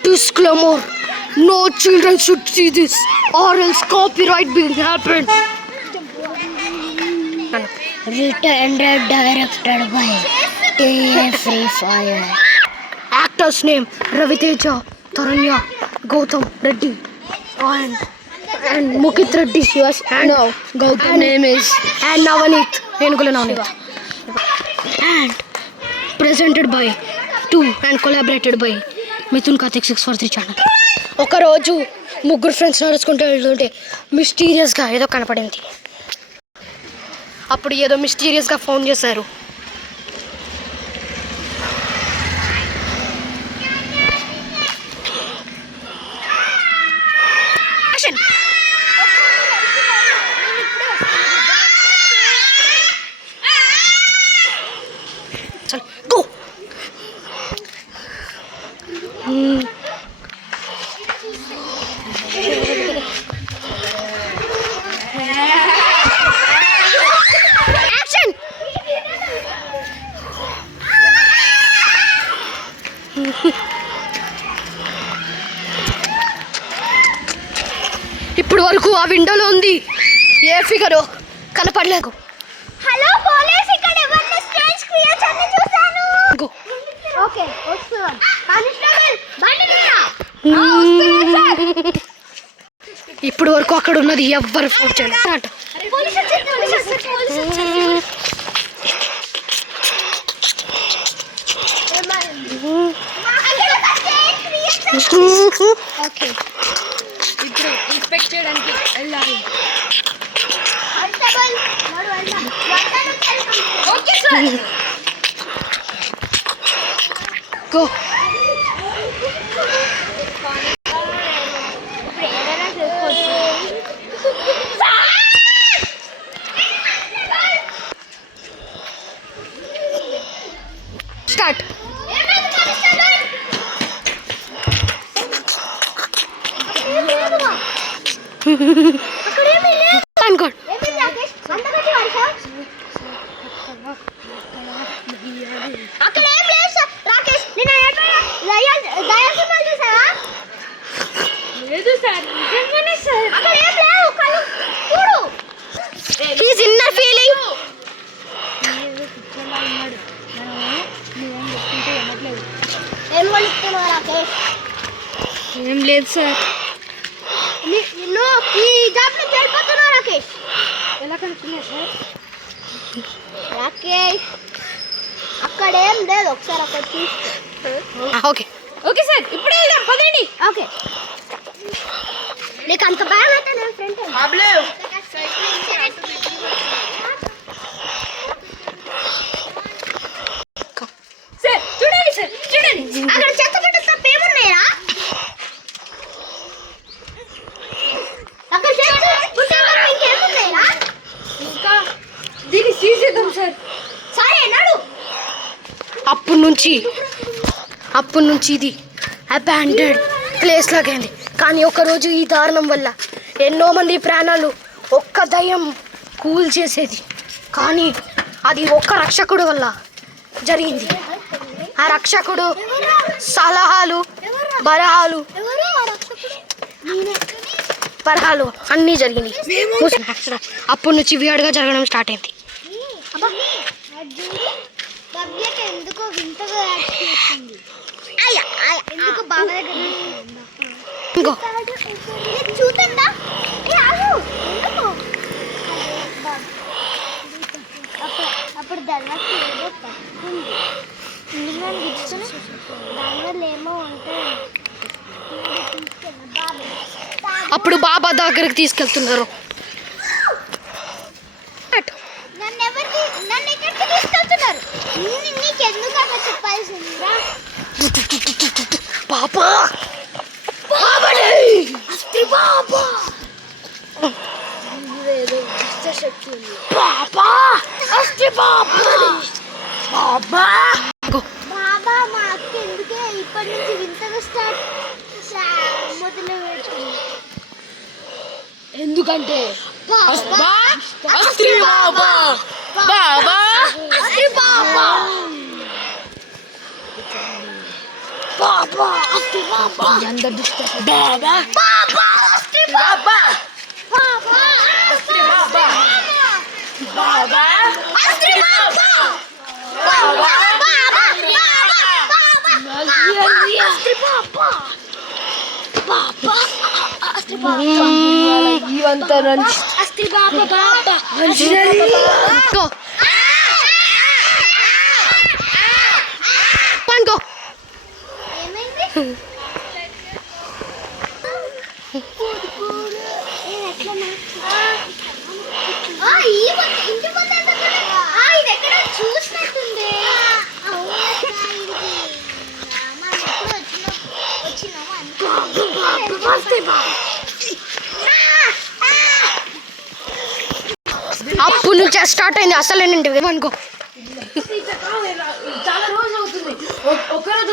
Disclaimer: no children should see this, or else copyright will happen. Written and directed by TA Free Fire. Actors name: Raviteja, Taranya, Gautam Reddy, and Mukit Reddy. Yes, and No, Gautam name is and Navanith, Renukula Navanith. And presented by and collaborated by Mithun Karthik 643 channel. ఒకరోజు ముగ్గురు friends నడుచుకుంటూ వెళ్తుంటే మిస్టీరియస్గా ఏదో కనపడింది. అప్పుడు ఏదో మిస్టీరియస్గా phone చేశారు. Go. Action. ఇప్పుడు వరకు ఆ విండోలో ఉంది. ఏ ఫిగర్ కనపడలేదు. హలో పోలీస్, ఇక్కడ ఎవరిని స్ట్రేంజ్ క్రియేచర్ ని చూసాను. ఓకే వస్తున్నాను. కానిస్టేబుల్ బండి తీరా. ఇప్పుడు వరకు అక్కడ ఉన్నది ఎవ్వరు ఫోన్ చేయలేదు. పోలీస్ వచ్చారు, పోలీస్ వచ్చారు. ఓకే ఇప్పుడు ఇన్స్పెక్ట్ చేయడానికి వెళ్ళాలి. కానిస్టేబుల్ మరి వెళ్దాం. Okay sir. గో. స్టార్ట్. అనుకోండి. అక్కడ ఏం లేదు సార్. రాకేష్ నిన్న దయాసినిమాలు చూసావా? లేదు సార్, నిజంగానే సార్. అక్కడ ఏం లేవు, కళ్ళు చూడు. He's inner feeling. ఏం కొలుస్తున్నావు రాకేష్? ఏం లేదు సార్. నువ్వు ఈ జాబ్ నుంచి వెళ్ళిపోతున్నావు రాకేష్. ఎలా కనుక్కున్నా సార్? రాకేష్ అక్కడ ఏం లేదు, ఒకసారి అక్కడ చూసి. ఓకే ఓకే సార్, ఇప్పుడే వెళ్దాం, పదండి. ఓకే నీకు అంత భయం అయితే నేను ఫ్రెండ్ సార్. చూడండి సార్, చూడండి. అక్కడ చెత్త పెట్ట తప్ప ఏమున్నాయా? అక్కడ చెత్త పుట్టేవారు ఇంకేమున్నాయా? ఇంకా దీన్ని తీసేద్దాం సార్. సరే నడు. అప్పటి నుంచి ఇది అబాండెడ్ ప్లేస్ లాగైంది. కానీ ఒకరోజు ఈ దారుణం వల్ల ఎన్నో మంది ప్రాణాలు ఒక్క దయ్యం కూల్ చేసేది. కానీ అది ఒక్క రక్షకుడు వల్ల జరిగింది. ఆ రక్షకుడు సలహాలు బరహాలు అన్నీ జరిగినాయి. అప్పటి నుంచి వియర్డ్గా జరగడం స్టార్ట్ అయింది. ఎందుకో వింతగా వచ్చింది. ఎందుకు బాగా ఇంకో చూద్దా అప్పుడు దానికి ఏదో తప్పుంది. ఇందులో గిచ్చుకుని దానివల్ల ఏమో ఉంటాయి. అప్పుడు బాబా దగ్గరికి తీసుకెళ్తున్నారు. నన్ను ఎక్కడికి తీసుకెళ్తున్నారు? నీకెందుకు అలా చెప్పాల్సిందిరా? బాబా బాబా ఏదో శక్తి ఉంది. బాబా బాబా బాబా మా అక్క ఎందుకే ఇప్పటి నుంచి వింతగా మొదలు పెడుతుంది. ఎందుకంటే బాబా అందరు డిస్కస్ ఇవంతా చూసినట్టుంది అప్పుడు నుంచి స్టార్ట్ అయింది అసలు ఏంటి అనుకో చాలా రోజులు అవుతుంది ఒక్కరోజు